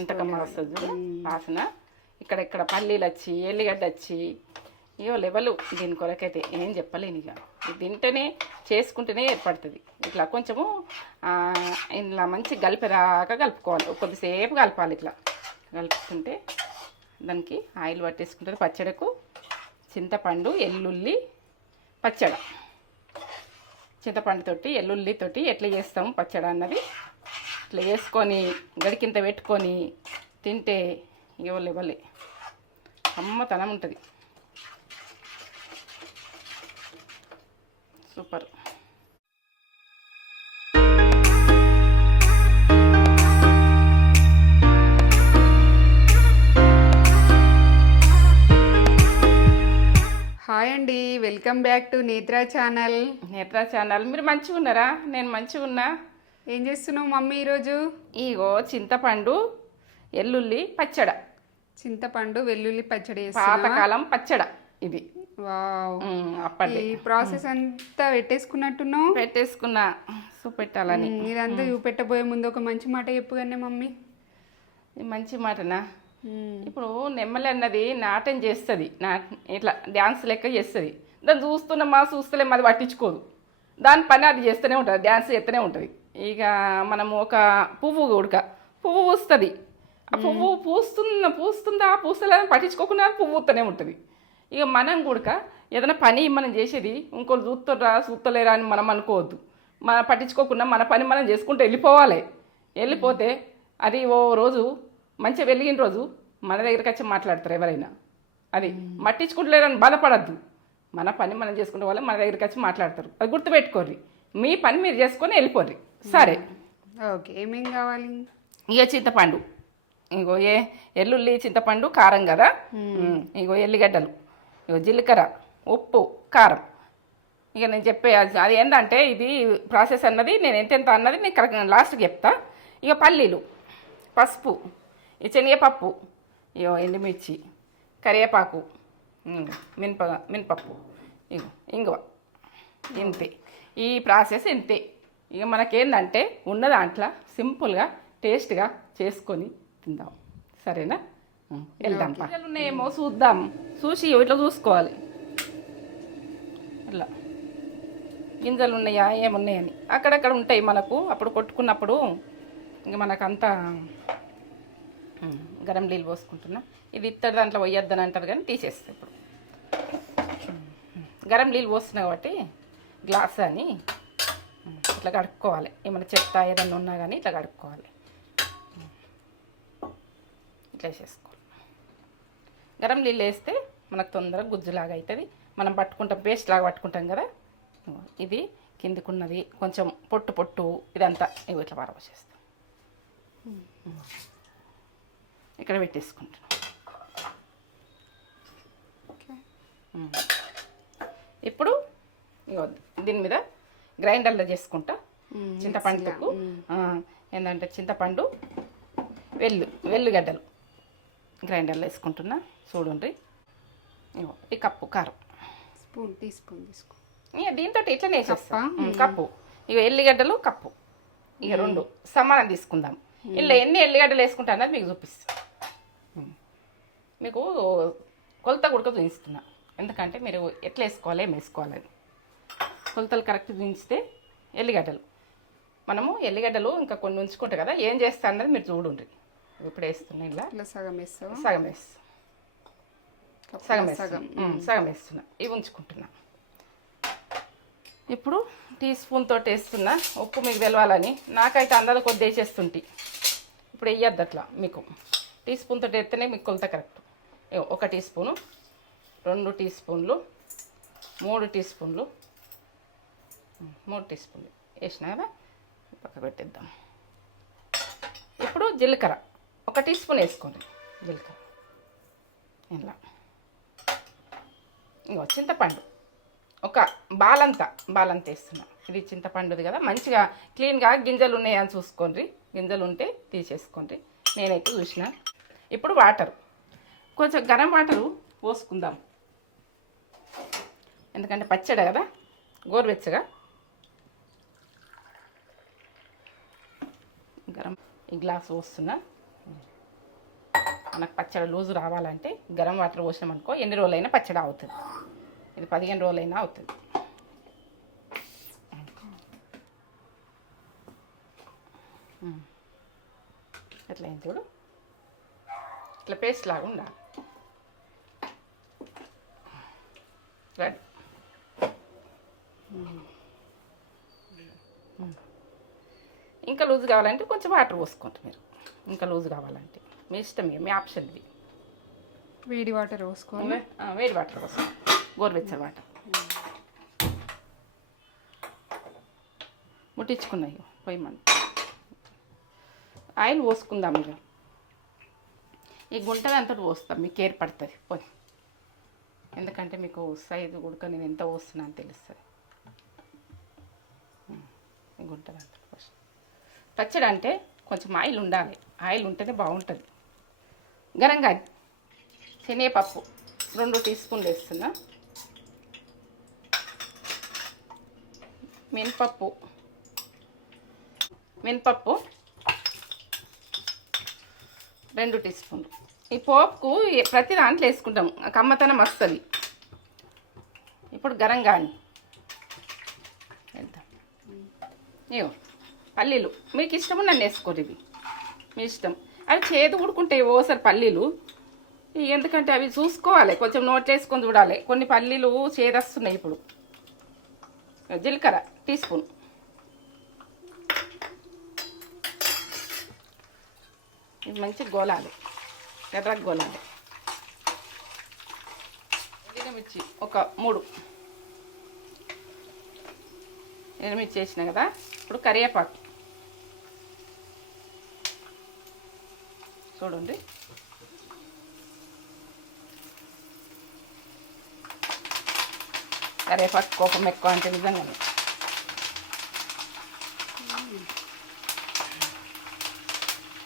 ఎంత కమ్మగా వస్తుంది చూడు వాసన. ఇక్కడ పల్లీలు వచ్చి ఎల్లిగడ్డ వచ్చి ఇవో లెవెల్. దీని కొరకైతే ఏం చెప్పలేను. ఇక ఇది తింటేనే చేసుకుంటేనే ఏర్పడుతుంది. ఇట్లా కొంచెము ఇలా మంచి కలిపేదాకా కలుపుకోవాలి. కొద్దిసేపు కలపాలి. ఇట్లా కలుపుకుంటే దానికి ఆయిల్ పట్టేసుకుంటుంది. పచ్చడకు చింతపండు ఎల్లుల్లి పచ్చడ, చింతపండుతోటి ఎల్లుల్లితోటి ఎట్లా చేస్తాము పచ్చడ అన్నది ఇట్లా వేసుకొని గడికింత పెట్టుకొని తింటే ఇవ్వలే అమ్మతనం ఉంటుంది. సూపర్. హాయ్ అండి, welcome back to Netra channel. మీరు మంచిగా ఉన్నారా? నేను మంచిగా ఉన్నా. ఏం చేస్తున్నావు మమ్మీ ఈరోజు? ఇగో చింతపండు ఎల్లుల్లి పచ్చడ, చింతపండు వెల్లుల్లి పచ్చడి పాతకాలం పచ్చడ ఇది. వావ్, అప్పటి ఈ ప్రాసెస్ అంతా పెట్టేసుకున్నట్టున్నావు. పెట్టేసుకున్నా చూపెట్టాలని. ఇదంతా చూపెట్టబోయే ముందు ఒక మంచి మాట చెప్పు కానీ మమ్మీ. మంచి మాటనా? ఇప్పుడు నెమ్మలి అన్నది నాట్యం చేస్తుంది, ఇట్లా డ్యాన్స్ లెక్క చేస్తుంది. దాన్ని చూస్తలేం, అది పట్టించుకోదు. దాని పని అది చేస్తూనే ఉంటుంది, డ్యాన్స్ చేస్తూనే ఉంటుంది. ఇక మనము ఒక పువ్వు పూస్తుంది. ఆ పువ్వు పూస్తుందా పూస్తలేదని పట్టించుకోకుండా పువ్వు పూస్తూనే ఉంటుంది. ఇక మనం కూడా ఏదైనా పని మనం చేసేది ఇంకోళ్ళు చూస్తలేరా అని మనం అనుకోవద్దు. మనం పట్టించుకోకుండా మన పని మనం చేసుకుంటూ వెళ్ళిపోతే అది ఓ రోజు మంచిగా వెలిగిన రోజు మన దగ్గరికి వచ్చి మాట్లాడతారు ఎవరైనా. అది పట్టించుకుంటలేరని బాధపడద్దు. మన పని మనం చేసుకుంటే వాళ్ళు మన దగ్గరికి వచ్చి మాట్లాడతారు. అది గుర్తుపెట్టుకోర్రి. మీ పని మీరు చేసుకొని వెళ్ళిపోర్రి. సరే, ఓకే. ఏమేం కావాలి? ఇక చింతపండు, ఇగో ఎల్లుల్లి చింతపండు కారం కదా. ఇగో ఎల్లిగడ్డలు, ఇగో జీలకర్ర, ఉప్పు, కారం. ఇక నేను చెప్పే అది ఏంటంటే ఇది ప్రాసెస్ అన్నది నేను ఎంతెంత అన్నది నేను కరెక్ట్ లాస్ట్కి చెప్తా. ఇక పల్లీలు, పసుపు, ఈ శనగపప్పు, ఇగో ఎండుమిర్చి, కరివేపాకు, మినపప్పు, ఇగో ఇంగువ. ఇంతే ఈ ప్రాసెస్. ఇంతే. ఇక మనకేందంటే ఉన్న దాంట్లో సింపుల్గా టేస్ట్గా చేసుకొని తిందాం. సరేనా? వెళ్దాం. గింజలు ఉన్నాయేమో చూద్దాం. చూసి ఇట్లా చూసుకోవాలి. ఇట్లా గింజలు ఉన్నాయా ఏమున్నాయని. అక్కడక్కడ ఉంటాయి మనకు. అప్పుడు కొట్టుకున్నప్పుడు ఇంక మనకంతా గరం నీళ్ళు పోసుకుంటున్నా. ఇది ఇత్తడి దాంట్లో పోయొద్దని అంటారు కానీ తీసేస్తాయి. ఇప్పుడు గరం నీళ్ళు పోస్తున్నాయి కాబట్టి గ్లాస్ అని ఇట్లా కడుక్కోవాలి. ఏమైనా చెత్త ఏదైనా ఉన్నా కానీ ఇట్లా కడుక్కోవాలి. ఇట్లా వేసేసుకోవాలి. గరం నీళ్ళు వేస్తే మనకు తొందరగా గుజ్జులాగా అవుతుంది. మనం పట్టుకుంటాం, పేస్ట్ లాగా పట్టుకుంటాం కదా. ఇది కిందికున్నది కొంచెం పొట్టు ఇదంతా ఇట్లా పారబోసేస్తాం. ఇక్కడ పెట్టేసుకుంటున్నాం. ఇప్పుడు దీని మీద గ్రైండర్లో చేసుకుంటా. చింతపండుకు ఏంటంటే చింతపండు వెల్లుగడ్డలు గ్రైండర్లో వేసుకుంటున్నా. చూడండి, ఈ కప్పు కారం, టీ స్పూన్ తీసుకో. ఇక దీంతో ఇట్లనే వేసేస్తా. కప్పు ఇక ఎల్లిగడ్డలు కప్పు. ఇక రెండు సమానం తీసుకుందాం. ఇలా ఎన్ని ఎల్లిగడ్డలు వేసుకుంటా అన్నది మీకు చూపిస్తాను. మీకు కొలత కూడా చూపిస్తున్నా. ఎందుకంటే మీరు ఎట్లా వేసుకోవాలి ఏం వేసుకోవాలని కొలతలు కరెక్ట్ చూపిస్తే ఎల్లిగడ్డలు మనము ఎల్లిగడ్డలు ఇంకా కొన్ని ఉంచుకుంటాం కదా. ఏం చేస్తా అన్నది మీరు చూడండి. ఇప్పుడు వేస్తున్నా. ఇలా సగం వేస్తున్నా. ఇవి ఉంచుకుంటున్నా. ఇప్పుడు టీ స్పూన్ తోటి వేస్తున్నా. ఉప్పు మీకు తెలవాలని. నాకైతే అందాలు కొద్ది వేసేస్తుంటే ఇప్పుడు వేయద్దు అట్లా. మీకు టీ స్పూన్ తోటి వేస్తేనే మీకు కొలత కరెక్ట్. 1 టీ స్పూను, 2 టీ స్పూన్లు, 3 టీ స్పూన్లు, 3 టీ స్పూన్లు వేసినా కదా. పక్క పెట్టేద్దాం. ఇప్పుడు జీలకర్ర 1 టీ స్పూన్ వేసుకోండి. జీలకర్ర ఇలా. ఇంకో చింతపండు ఒక బాలంతా వేస్తున్నా. ఇది చింతపండుది కదా. మంచిగా క్లీన్గా గింజలు ఉన్నాయని చూసుకోండి. గింజలు ఉంటే తీసేసుకోండి. నేనైతే చూసిన. ఇప్పుడు వాటర్ కొంచెం గరం వాటరు పోసుకుందాం. ఎందుకంటే పచ్చడి కదా, గోరువెచ్చగా. గరం ఈ గ్లాస్ పోస్తున్నా. మనకు పచ్చడి లూజు రావాలంటే గరం వాటర్ పోసినామనుకో ఎన్ని రోజులైనా పచ్చడి అవుతుంది. ఇది 15 రోజులైనా అవుతుంది. ఎట్లా అయింది చూడు, ఇట్లా పేస్ట్ లాగా ఉండాలి. రెడీ. ఇంకా లూజ్ కావాలంటే కొంచెం వాటర్ పోసుకోండి మీరు. ఇంకా లూజ్ కావాలంటే మీ ఇష్టం, మీ ఆప్షన్ ఇది. వేడి వాటర్ పోసుకోవాలి. వేడి వాటర్ పోసుకోండి, గోరువెచ్చని వాటర్. ముట్టించుకున్నాయి పొయ్యి మనం ఆయిల్ పోసుకుందాం. ఇక ఈ గుంటది అంతటి పోస్తాం, మీకు ఏర్పడుతుంది పోయి. ఎందుకంటే మీకు సైజు ఉడక నేను ఎంత పోస్తున్నా అని తెలుస్తుంది. ఈ గుంటది అంతటి పోసి పచ్చడి అంటే కొంచెం ఆయిల్ ఉండాలి. ఆయిల్ ఉంటేనే బాగుంటుంది. గరంగా శనగపప్పు 2 టీ స్పూన్లు వేస్తున్నా. మినపప్పు 2 టీ స్పూన్లు. ఈ పోపుకు ప్రతి దాంట్లో వేసుకుంటాం, కమ్మతనం వస్తుంది. ఇప్పుడు గరంగా వేద్దాం. ఇగో పల్లీలు మీకు ఇష్టం నన్ను వేసుకోరు, ఇవి మీ ఇష్టం. అవి చేదు ఉడుకుంటాయి ఓసారి పల్లీలు, ఎందుకంటే అవి చూసుకోవాలి, కొంచెం నోట్లో వేసుకొని చూడాలి. కొన్ని పల్లీలు చేదస్తున్నాయి. ఇప్పుడు జీలకర్ర టీ స్పూన్, ఇది మంచిగా గోలాలి, ఎర్రగా గోలాలి. ఎండుమిర్చి ఒక 3 ఎండుమిర్చి వేసిన కదా. ఇప్పుడు కరివేపాకు చూడండి. కరివేపాకు కోపం ఎక్కువ అంటే నిజంగానే.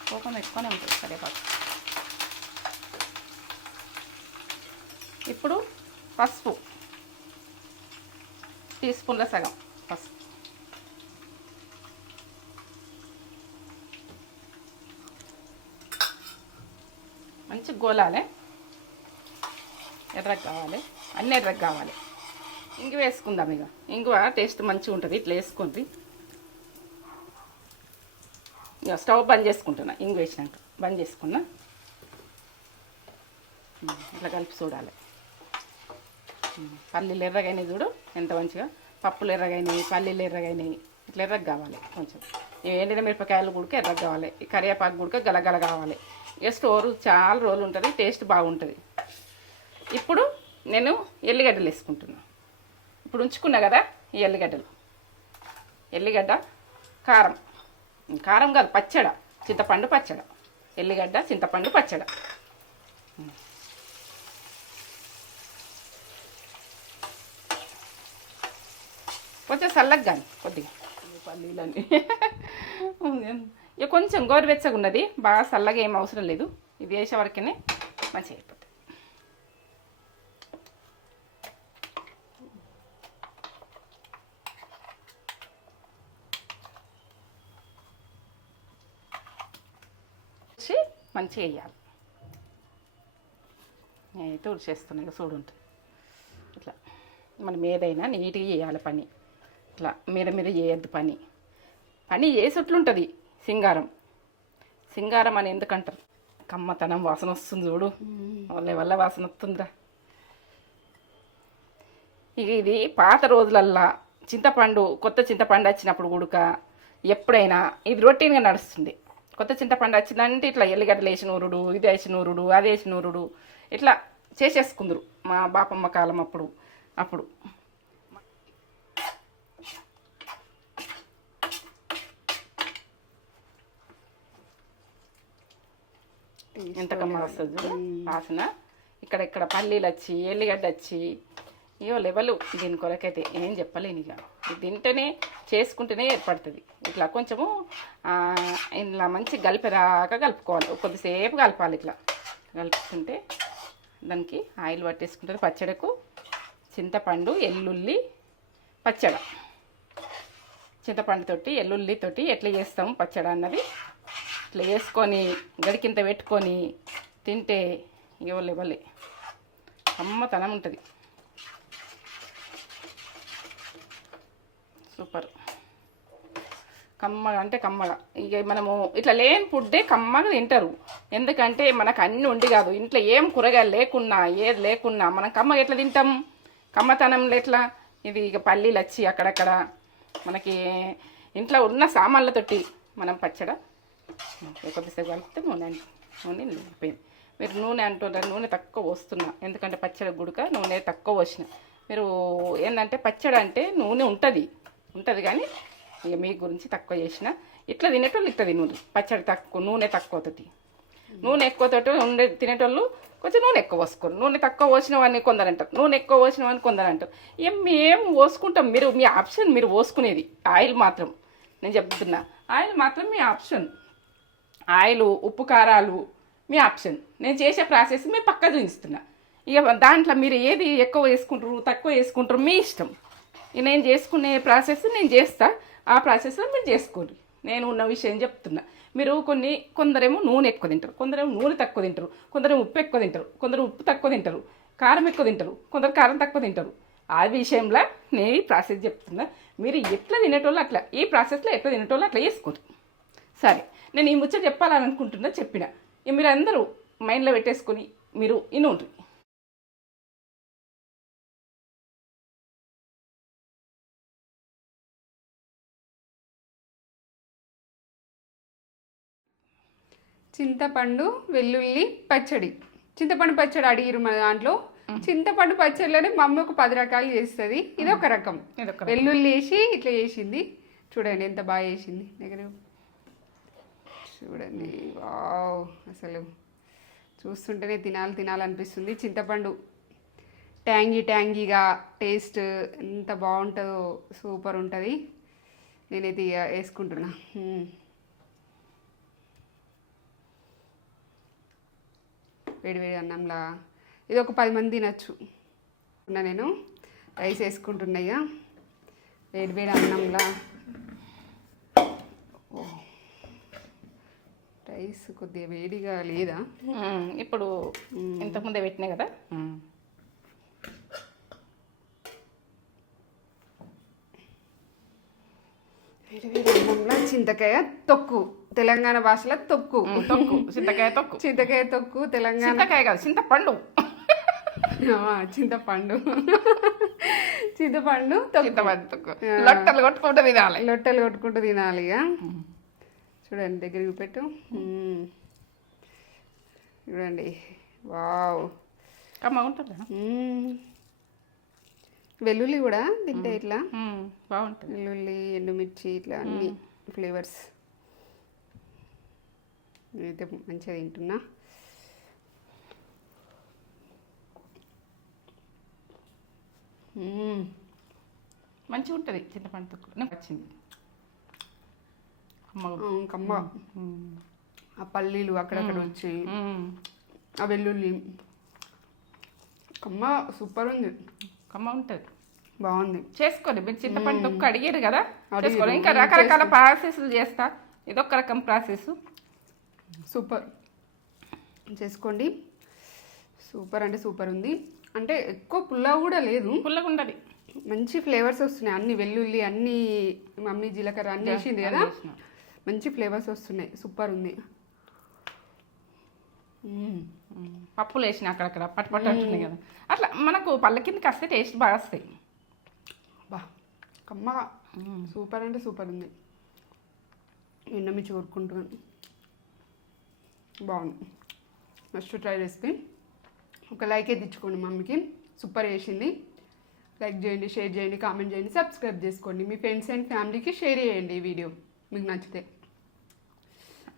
కోపం ఎక్కువనే ఉంటుంది కరివేపాకు. ఇప్పుడు పసుపు టీ స్పూన్ల సగం పసుపు. మంచి గోలాలి, ఎర్రగా కావాలి, అన్నీ ఎర్రగా కావాలి. ఇంగు వేసుకుందాం. ఇక ఇంగువ టేస్ట్ మంచిగా ఉంటుంది, ఇట్లా వేసుకోండి. ఇక స్టవ్ బంద్ చేసుకుంటున్నా. ఇంగు వేసినాక బంద్ చేసుకున్నా. ఇట్లా కలిపి చూడాలి. పల్లీలు ఎర్రగైనాయి చూడు ఎంత మంచిగా. పప్పులు ఎర్రగైనాయి, పల్లీలు ఎర్రగైనాయి. ఇట్లా ఎర్రగా కావాలి కొంచెం. ఎండిన మిరపకాయలు గుడక ఎర్రగా కావాలి, ఈ కరివేపాకు గుడక గలగల కావాలి. ఇక స్టోరు చాలా రోజులు ఉంటుంది, టేస్ట్ బాగుంటుంది. ఇప్పుడు నేను ఎల్లిగడ్డలు వేసుకుంటున్నా. ఇప్పుడు ఉంచుకున్నా కదా ఈ ఎల్లిగడ్డ, కారం కాదు పచ్చడ, చింతపండు పచ్చడ. ఎల్లిగడ్డ చింతపండు పచ్చడ. కొంచెం చల్లగా కానీ కొద్దిగా పల్లీలని ఇక కొంచెం గోరువెచ్చగా ఉన్నది, బాగా చల్లగా ఏం అవసరం లేదు. ఇది వేసే వరకనే మంచిగా అయిపోతుంది. మంచిగా వేయాలి. నేనైతే ఉడిచేస్తున్నాయి చూడు ఉంటుంది. ఇట్లా మనం ఏదైనా నీట్గా చేయాలి పని. ఇట్లా మీద చేయొద్దు పని చేసేట్లుంటుంది. సింగారం అని ఎందుకంటారు? కమ్మతనం వాసన వస్తుంది చూడు, వల్ల వాసన వస్తుందిరా. ఇక ఇది పాత రోజులల్లా కొత్త చింతపండు వచ్చినప్పుడు గుడుక ఎప్పుడైనా ఇది రొటీన్గా నడుస్తుంది. కొత్త చింతపండు వచ్చిందంటే ఇట్లా ఎల్లిగడ్డలు వేసి నూరుడు, ఇది వేసి నూరుడు, అది వేసి నూరుడు, ఇట్లా చేసేసుకుందరు మా బాపమ్మ కాలం అప్పుడు. ఎంత కమ్మ వస్తుంది వాసన. ఇక్కడ పల్లీలు వచ్చి, ఎల్లిగడ్డ వచ్చి, ఇయో లెవెల్. దీని కొరకైతే ఏం చెప్పలేను. ఇక ఇది తింటేనే చేసుకుంటేనే ఏర్పడుతుంది. ఇట్లా కొంచెము ఇలా మంచి కలిపేదాకా కలుపుకోవాలి, కొద్దిసేపు కలపాలి. ఇట్లా కలుపుకుంటే దానికి ఆయిల్ పట్టేసుకుంటుంది. పచ్చడకు చింతపండు, ఎల్లుల్లి పచ్చడ. చింతపండుతోటి ఎల్లుల్లితోటి ఎట్లా చేస్తాము పచ్చడి అన్నది ఇట్లా వేసుకొని గడికింత పెట్టుకొని తింటే ఇవ్వలే అమ్మతనం ఉంటుంది. సూపర్. కమ్మగా అంటే కమ్మగా. ఇక మనము ఇట్లా లేని ఫుడ్డే కమ్మగా తింటారు. ఎందుకంటే మనకు అన్ని ఉండి కాదు, ఇంట్లో ఏం కూరగాయలు లేకున్నా ఏది లేకున్నా మనం కమ్మగా ఎట్లా తింటాం? కమ్మతనంలో ఎట్లా? ఇది ఇక పల్లీలు వచ్చి అక్కడక్కడ మనకి ఇంట్లో ఉన్న సామాన్లతోటి మనం పచ్చడ కొద్దిసేపు కలిపితే నూనె నిండిపోయింది. మీరు నూనె అంటున్నారు, నూనె తక్కువ పోస్తున్నా, ఎందుకంటే పచ్చడి గుడక నూనె తక్కువ పోసిన. మీరు ఏంటంటే పచ్చడి అంటే నూనె ఉంటుంది కానీ ఇక మీ గురించి తక్కువ చేసిన. ఇట్లా తినేటోళ్ళు ఇట్లా తినరు, పచ్చడి తక్కువ నూనె తక్కువతోటి. నూనె ఎక్కువతోటి ఉండే తినేటోళ్ళు కొంచెం నూనె ఎక్కువ పోసుకోరు. నూనె తక్కువ పోసిన వాడిని కొందరు అంటారు, నూనె ఎక్కువ పోసిన వాడిని కొందరు అంటారు. మేము పోసుకుంటాం, మీరు మీ ఆప్షన్, మీరు పోసుకునేది. ఆయిల్ మాత్రం నేను చెప్తున్నా, ఆయిల్ మాత్రం మీ ఆప్షన్. ఆయిల్ ఉప్పు కారాలు మీ ఆప్షన్. నేను చేసే ప్రాసెస్ మేము పక్కా చూపిస్తున్నా. ఇక దాంట్లో మీరు ఏది ఎక్కువ వేసుకుంటారు తక్కువ వేసుకుంటారు మీ ఇష్టం. నేను చేసుకునే ప్రాసెస్ నేను చేస్తా, ఆ ప్రాసెస్లో మీరు చేసుకోండి. నేను ఉన్న విషయం చెప్తున్నా. మీరు కొందరేమో నూనె ఎక్కువ తింటారు, కొందరేమో నూనె తక్కువ తింటారు, కొందరేమో ఉప్పు ఎక్కువ తింటారు, కొందరు ఉప్పు తక్కువ తింటారు, కారం ఎక్కువ తింటారు, కొందరు కారం తక్కువ తింటారు. ఆ విషయంలో నేను ఈ ప్రాసెస్ చెప్తున్నా. మీరు ఎట్లా తినేటోళ్ళు అట్లా, ఈ ప్రాసెస్లో ఎట్లా తినేటోళ్ళు అట్లా చేసుకోరు. సరే, నేను ఈ ముచ్చట చెప్పాలని అనుకుంటున్నా, చెప్పిన. మీరు అందరూ మైండ్లో పెట్టేసుకొని మీరు ఇనుండ్రి. చింతపండు వెల్లుల్లి పచ్చడి. చింతపండు పచ్చడి అడిగిరు మన దాంట్లో. చింతపండు పచ్చడిలోనే మా అమ్మ ఒక 10 రకాలు చేస్తుంది. ఇది ఒక రకం. వెల్లుల్లి వేసి ఇట్లా చేసింది. చూడండి ఎంత బాగా చేసింది. దగ్గర చూడండి, వావ్, అసలు చూస్తుంటేనే తినాలనిపిస్తుంది. చింతపండు ట్యాంగీగా టేస్ట్ ఎంత బాగుంటుందో, సూపర్ ఉంటుంది. నేనైతే ఇక వేసుకుంటున్నా. వేడివేడి అన్నంలా ఇది ఒక 10 మంది తినచ్చు. నేను రైస్ వేసుకుంటున్నా ఇక వేడివేడి అన్నంలా. రైస్ కొద్దిగా వేడిగా లేదా? ఇప్పుడు ఇంతకుముందే పెట్టినా కదా. వేడివేడి అన్నంలా చింతకాయ తొక్కు, తెలంగాణ భాషలో తొక్కు. చింతకాయ తొక్కు తెలంగాణ. చింతకాయ కాదు, చింతపండు. చింతపండు తొక్కు. లొట్టలు కొట్టుకుంటూ తినాలి ఇక. చూడండి, దగ్గరికి పెట్టు. చూడండి, వావ్, బాగుంటుంది. వెల్లుల్లి కూడా తింటే ఇట్లా బాగుంటుంది. వెల్లుల్లి, ఎండుమిర్చి, ఇట్లా అన్ని ఫ్లేవర్స్. నేనైతే మంచిగా తింటున్నా. మంచిగా ఉంటుంది చింతపండు తొక్కు. వచ్చింది కమ్మ. ఆ పల్లీలు అక్కడక్కడ వచ్చి, ఆ వెల్లుల్లి కమ్మ సూపర్ ఉంది. కమ్మ ఉంటుంది, బాగుంది. చేసుకోండి. మీరు చింతపండు తొక్కు అడిగారు కదా, చేసుకోండి. ఇంకా రకరకాల ప్రాసెస్లు చేస్తా, ఇదొక రకం ప్రాసెస్. సూపర్, చేసుకోండి. సూపర్ అంటే సూపర్ ఉంది. అంటే ఎక్కువ పుల్లగా కూడా లేదు, పుల్లగా ఉండదు. మంచి ఫ్లేవర్స్ వస్తున్నాయి. అన్ని వెల్లుల్లి, అన్ని మమ్మీ జీలకర్ర అన్ని వేసింది కదా, మంచి ఫ్లేవర్స్ వస్తున్నాయి. సూపర్ ఉంది. పప్పులు వేసిన అక్కడక్కడ పట్టు అంటున్నాయి కదా, అట్లా మనకు పళ్ళ కిందకి వస్తే టేస్ట్ బాగా వస్తాయి. బా, కమ్మగా సూపర్ అంటే సూపర్ ఉంది. ఎండమిర్చి కొరుక్కుంటున్నాను, బాగుంది. Must try recipe. ఒక లైక్ తెచ్చుకోండి మమ్మీకి, సూపర్ చేసింది. లైక్ చేయండి, షేర్ చేయండి, కామెంట్ చేయండి, సబ్స్క్రైబ్ చేసుకోండి. మీ ఫ్రెండ్స్ అండ్ ఫ్యామిలీకి షేర్ చేయండి ఈ వీడియో మీకు నచ్చితే.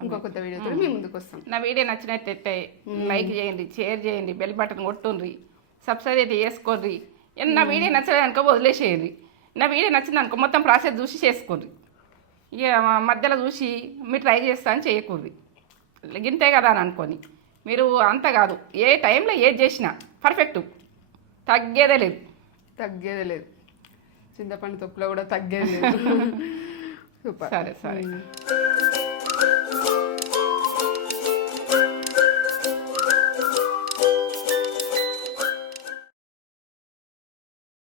ఇంకో కొత్త వీడియోతో మేము ముందుకు వస్తాం. నా వీడియో నచ్చినట్టయితే లైక్ చేయండి, షేర్ చేయండి, బెల్ బటన్ కొట్టుండ్రి, సబ్స్క్రైబ్ అయితే చేసుకోండి. నా వీడియో నచ్చలేదనుకో వదిలేసేయండి. నా వీడియో నచ్చింది అనుకో మొత్తం ప్రాసెస్ చూసి చేసుకోండి. ఇక మధ్యలో చూసి మీరు ట్రై చేస్తా అని చేయకూడదు. గింతే కదా అని అనుకోని మీరు అంత కాదు. ఏ టైంలో ఏది చేసినా పర్ఫెక్ట్, తగ్గేదే లేదు. చింతపండు తొక్కులో కూడా తగ్గేది లేదు. సూపర్. సరే.